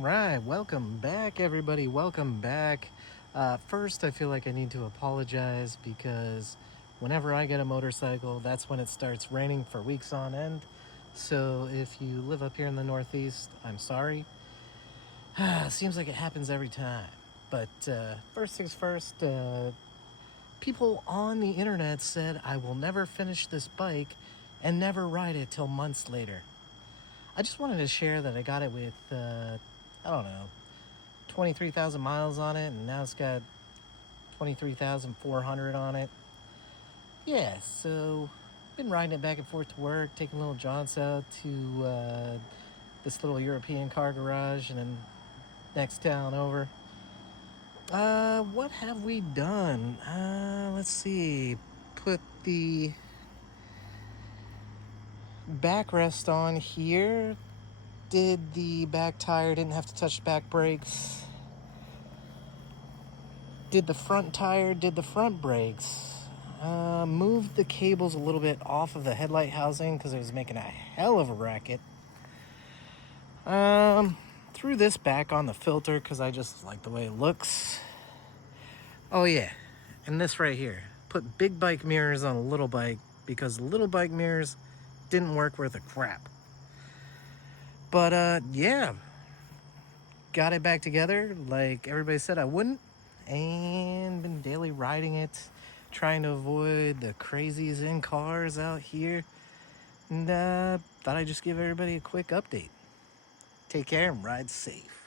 right, welcome back, everybody. Welcome back. First, I feel like I need to apologize because whenever I get a motorcycle, that's when it starts raining for weeks on end. So, if you live up here in the Northeast, I'm sorry. Seems like it happens every time. But first things first, people on the internet said I will never finish this bike and never ride it till months later. I just wanted to share that I got it with, I don't know, 23,000 miles on it, and now it's got 23,400 on it. Yeah, so been riding it back and forth to work, taking little jaunts out to this little European car garage and then next town over. What have we done? Let's see. Put the backrest on here. Did the back tire, didn't have to touch the back brakes. Did the front tire, did the front brakes. Moved the cables a little bit off of the headlight housing because it was making a hell of a racket. Threw this back on the filter because I just like the way it looks. Oh yeah, and this right here. Put big bike mirrors on a little bike because the little bike mirrors didn't work worth a crap. But yeah, got it back together like everybody said I wouldn't, and been daily riding it, trying to avoid the crazies in cars out here. And thought I'd just give everybody a quick update. Take care and ride safe.